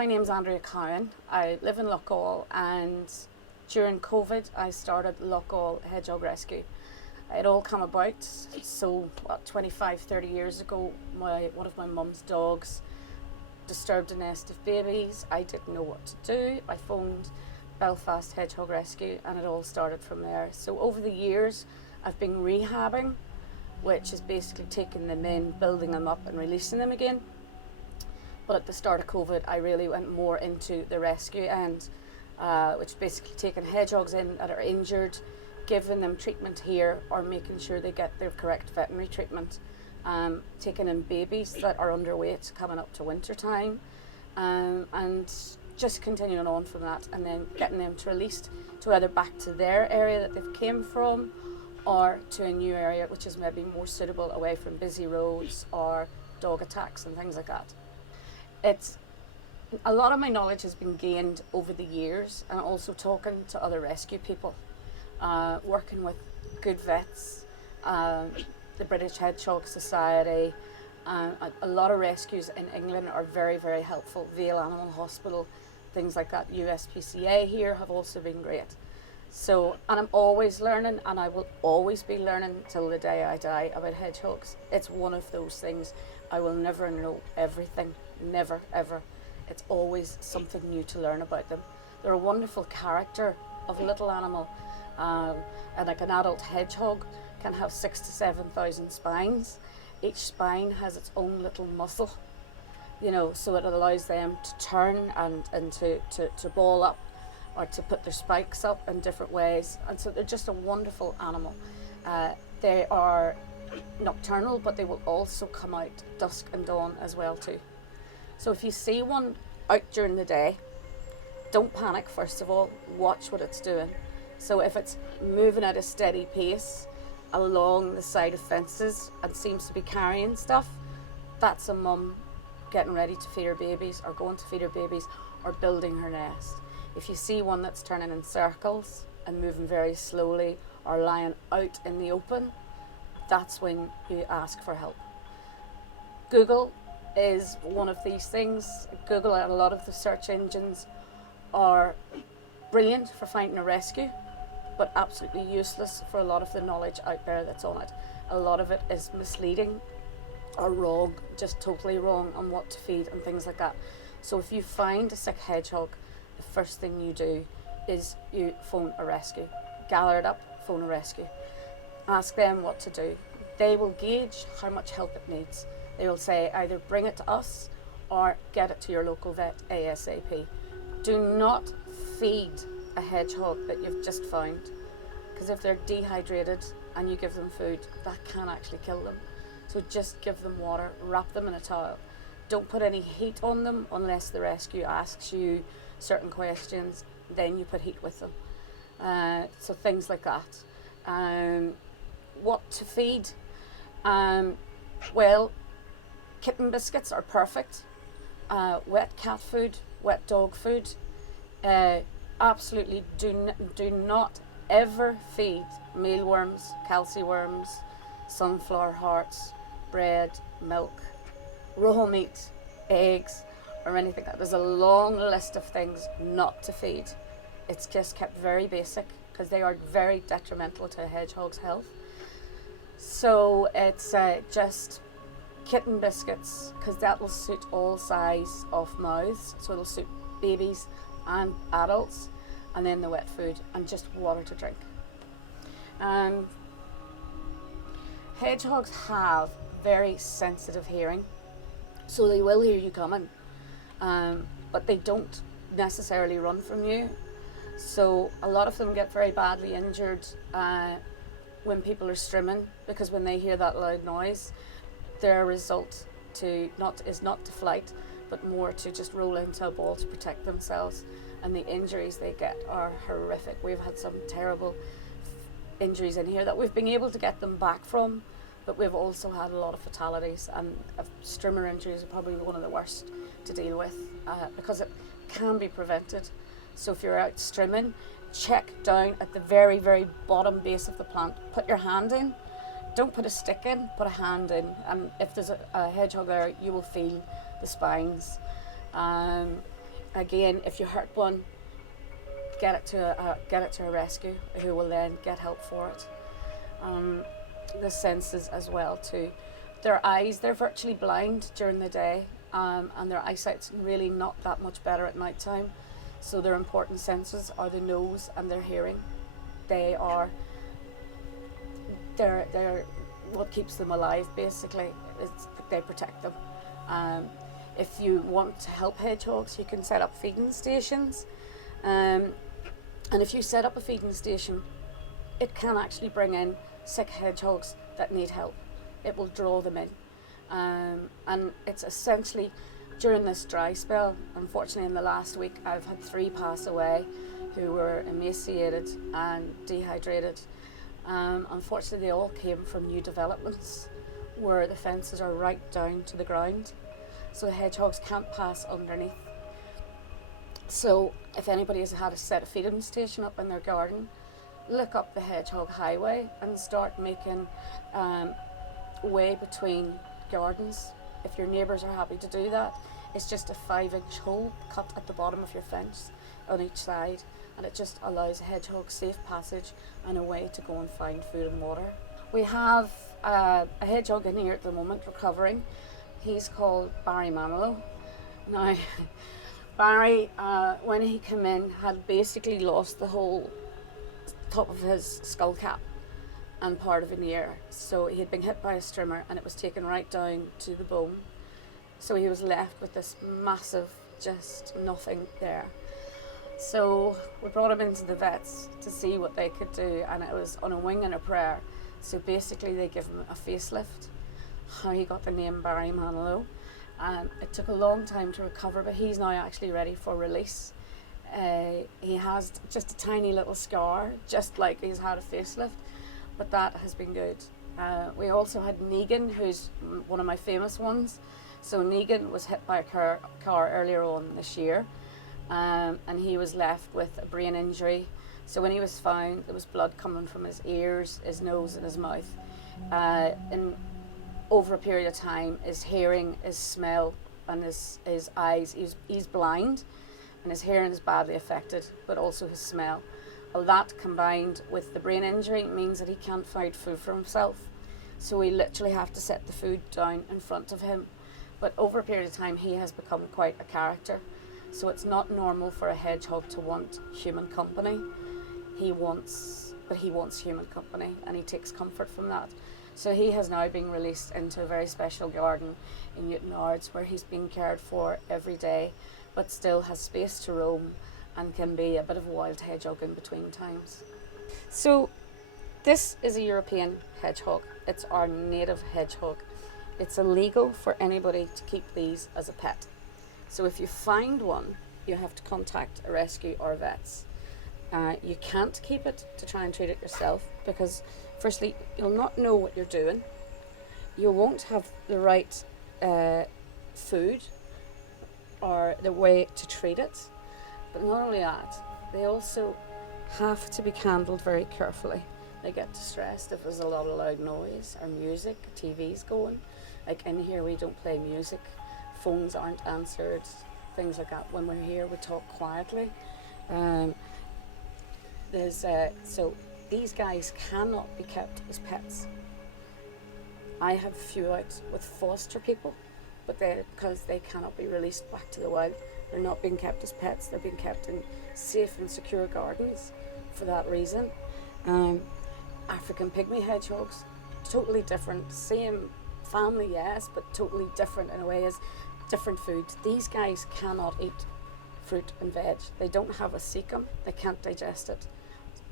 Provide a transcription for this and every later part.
my name's Andrea Cowan. I live in Loughgall, and during COVID I started Loughgall Hedgehog Rescue. It all came about, so 25, 30 years ago, one of my mum's dogs disturbed a nest of babies. I didn't know what to do. I phoned Belfast Hedgehog Rescue, and it all started from there. So over the years I've been rehabbing, which is basically taking them in, building them up and releasing them again. But at the start of COVID I really went more into the rescue end, which is basically taking hedgehogs in that are injured, giving them treatment here or making sure they get their correct veterinary treatment, taking in babies that are underweight coming up to winter time, and just continuing on from that, and then getting them to released to either back to their area that they've came from or to a new area which is maybe more suitable away from busy roads or dog attacks and things like that. It's a lot of my knowledge has been gained over the years, and also talking to other rescue people, working with good vets, the British Hedgehog Society. A lot of rescues in England are very, very helpful. Vale Animal Hospital, things like that. USPCA here have also been great. So, and I'm always learning, and I will always be learning till the day I die about hedgehogs. It's one of those things. I will never know everything, never, ever. It's always something new to learn about them. They're a wonderful character of a little animal, and like an adult hedgehog can have 6,000 to 7,000 spines. Each spine has its own little muscle, so it allows them to turn and to ball up, or to put their spikes up in different ways. And so they're just a wonderful animal. They are nocturnal, but they will also come out dusk and dawn as well too. So if you see one out during the day, don't panic. First of all, watch what it's doing. So if it's moving at a steady pace along the side of fences and seems to be carrying stuff, that's a mum getting ready to feed her babies, or going to feed her babies, or building her nest. If you see one that's turning in circles and moving very slowly, or lying out in the open, that's when you ask for help. Google is one of these things. Google and a lot of the search engines are brilliant for finding a rescue, but absolutely useless for a lot of the knowledge out there that's on it. A lot of it is misleading or wrong, just totally wrong on what to feed and things like that. So if you find a sick hedgehog, the first thing you do is you phone a rescue. Gather it up, phone a rescue. Ask them what to do. They will gauge how much help it needs. They will say either bring it to us or get it to your local vet ASAP. Do not feed a hedgehog that you've just found, because if they're dehydrated and you give them food, that can actually kill them. So just give them water, wrap them in a towel. Don't put any heat on them unless the rescue asks you certain questions, then you put heat with them. So things like that. What to feed? Well, kitten biscuits are perfect. Wet cat food, wet dog food. Absolutely do not ever feed mealworms, calciworms, sunflower hearts, bread, milk, raw meat, eggs, or anything like that. There's a long list of things not to feed. It's just kept very basic because they are very detrimental to a hedgehog's health. So it's just kitten biscuits, because that will suit all size of mouths. So it'll suit babies and adults, and then the wet food and just water to drink. Hedgehogs have very sensitive hearing, so they will hear you coming, but they don't necessarily run from you. So a lot of them get very badly injured when people are strimming, because when they hear that loud noise, their result is not to flight, but more to just roll into a ball to protect themselves. And the injuries they get are horrific. We've had some terrible injuries in here that we've been able to get them back from, but we've also had a lot of fatalities, and strimmer injuries are probably one of the worst to deal with, because it can be prevented. So if you're out strimming, check down at the very, very bottom base of the plant. Put your hand in. Don't put a stick in, put a hand in. And if there's a hedgehog there, you will feel the spines. again, if you hurt one, get it to a rescue who will then get help for it. The senses as well too. Their eyes, they're virtually blind during the day, and their eyesight's really not that much better at night time. So their important senses are the nose and their hearing. They're what keeps them alive basically. They protect them. If you want to help hedgehogs, you can set up feeding stations. And if you set up a feeding station, it can actually bring in sick hedgehogs that need help. It will draw them in. And it's essentially during this dry spell, unfortunately in the last week, I've had 3 pass away who were emaciated and dehydrated. Unfortunately, they all came from new developments where the fences are right down to the ground. So the hedgehogs can't pass underneath. So if anybody has had a set a feeding station up in their garden, look up the Hedgehog Highway and start making way between gardens. If your neighbours are happy to do that, it's just a 5-inch hole cut at the bottom of your fence on each side, and it just allows a hedgehog safe passage and a way to go and find food and water. We have a hedgehog in here at the moment recovering. He's called Barry Manilow. Now, Barry, when he came in, had basically lost the whole top of his skull cap and part of an ear. So he had been hit by a strimmer and it was taken right down to the bone. So he was left with this massive, just nothing there. So we brought him into the vets to see what they could do, and it was on a wing and a prayer. So basically they give him a facelift, how he got the name Barry Manilow. It took a long time to recover, but he's now actually ready for release. He has just a tiny little scar, just like he's had a facelift, but that has been good. We also had Negan, who's one of my famous ones. So Negan was hit by a car earlier on this year, and he was left with a brain injury. So when he was found, there was blood coming from his ears, his nose and his mouth. And over a period of time, his hearing, his smell and his eyes, he's blind, and his hearing is badly affected, but also his smell. Well, that combined with the brain injury means that he can't find food for himself. So we literally have to set the food down in front of him. But over a period of time, he has become quite a character. So it's not normal for a hedgehog to want human company. He wants human company, and he takes comfort from that. So he has now been released into a very special garden in Newton Ards, where he's being cared for every day, but still has space to roam and can be a bit of a wild hedgehog in between times. So this is a European hedgehog. It's our native hedgehog. It's illegal for anybody to keep these as a pet. So if you find one, you have to contact a rescue or vets. You can't keep it to try and treat it yourself, because firstly, you'll not know what you're doing. You won't have the right food or the way to treat it. But not only that, they also have to be handled very carefully. They get distressed if there's a lot of loud noise or music, TV's going. Like in here, we don't play music, phones aren't answered, things like that. When we're here, we talk quietly. So these guys cannot be kept as pets. I have a few out with foster people, but because they cannot be released back to the wild, they're not being kept as pets. They're being kept in safe and secure gardens for that reason. African pygmy hedgehogs, totally different. Same family, yes, but totally different in a way, as different foods. These guys cannot eat fruit and veg. They don't have a cecum. They can't digest it.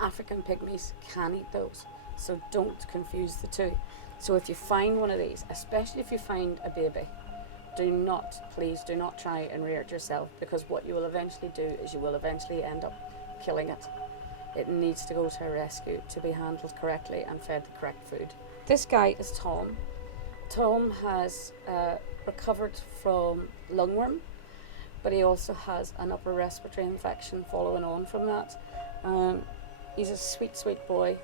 African pygmies can eat those, so don't confuse the two. So if you find one of these, especially if you find a baby, please do not try and rear it yourself, because what you will eventually do is you will eventually end up killing it. It needs to go to a rescue to be handled correctly and fed the correct food. This guy is Tom. Tom has recovered from lungworm, but he also has an upper respiratory infection following on from that. He's a sweet, sweet boy.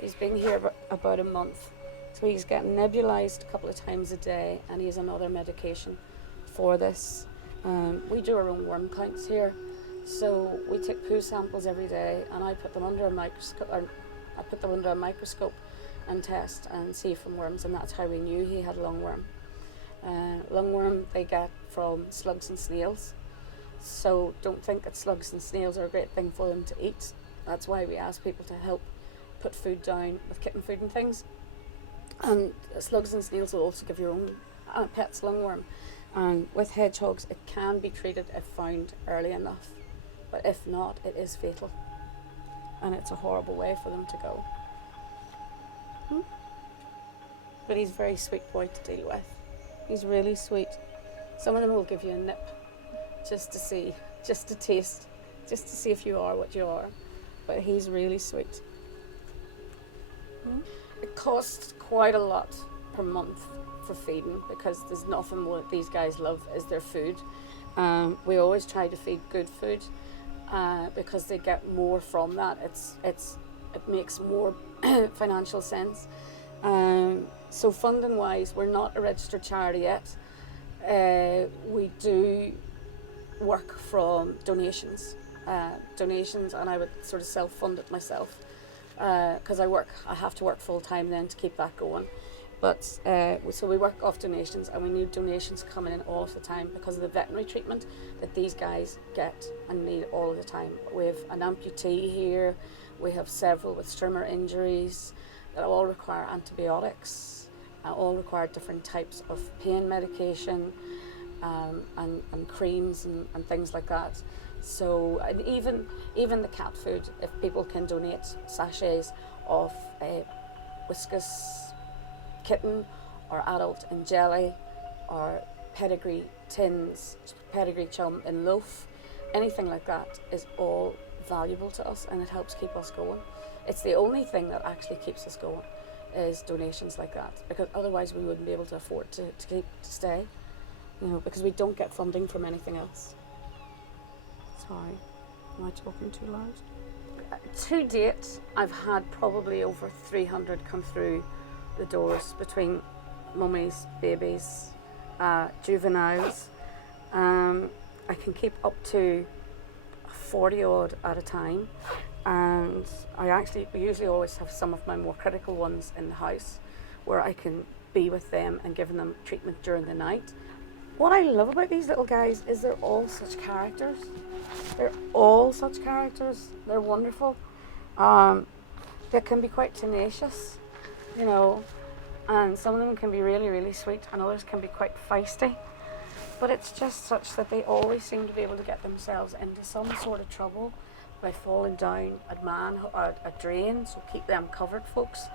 He's been here about a month. So he's getting nebulized a couple of times a day, and he has another medication for this. We do our own worm counts here, so we take poo samples every day, and I put them under a microscope and test and see from worms, and that's how we knew he had lungworm. Lungworm they get from slugs and snails, so don't think that slugs and snails are a great thing for them to eat. That's why we ask people to help put food down with kitten food and things. And slugs and snails will also give your own pet's lungworm. And with hedgehogs, it can be treated if found early enough, but if not, it is fatal, and it's a horrible way for them to go. But he's a very sweet boy to deal with. He's really sweet. Some of them will give you a nip just to see, just to taste, just to see if you are what you are. But he's really sweet. It costs quite a lot per month for feeding, because there's nothing more that these guys love is their food. We always try to feed good food because they get more from that. It makes more financial sense. So funding wise, we're not a registered charity yet. We do work from donations, and I would sort of self-fund it myself because I have to work full time then to keep that going. But so we work off donations, and we need donations coming in all of the time because of the veterinary treatment that these guys get and need all of the time. We have an amputee here, we have several with strimmer injuries that all require antibiotics, all require different types of pain medication and creams and things like that. So, and even the cat food, if people can donate sachets of Whiskas kitten or adult in jelly or pedigree tins, pedigree chum in loaf, anything like that is all valuable to us, and it helps keep us going. It's the only thing that actually keeps us going is donations like that, because otherwise we wouldn't be able to afford to stay, because we don't get funding from anything else. Sorry, am I talking too loud? To date, I've had probably over 300 come through the doors, between mummies, babies, juveniles. I can keep up to 40 odd at a time, and we usually always have some of my more critical ones in the house where I can be with them and giving them treatment during the night. What I love about these little guys is they're all such characters. They're wonderful. They can be quite tenacious, and some of them can be really, really sweet, and others can be quite feisty. But it's just such that they always seem to be able to get themselves into some sort of trouble by falling down a drain, so keep them covered, folks,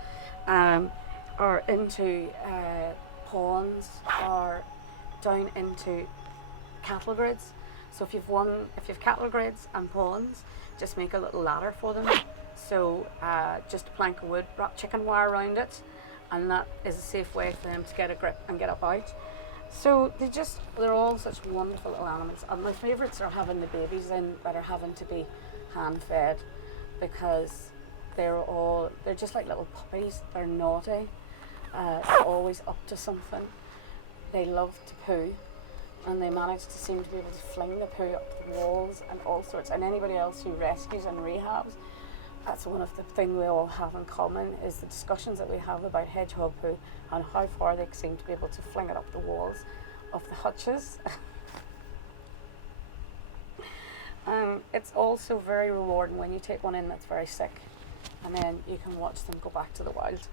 or into ponds, or down into cattle grids. So if you've cattle grids and ponds, just make a little ladder for them. So just a plank of wood, wrap chicken wire around it, and that is a safe way for them to get a grip and get up out. So they're all such wonderful little animals. And my favourites are having the babies in that are having to be hand fed, because they're just like little puppies. They're naughty, they're always up to something. They love to poo, and they manage to seem to be able to fling the poo up the walls and all sorts. And anybody else who rescues and rehabs, that's one of the things we all have in common, is the discussions that we have about hedgehog poo and how far they seem to be able to fling it up the walls of the hutches. It's also very rewarding when you take one in that's very sick, and then you can watch them go back to the wild.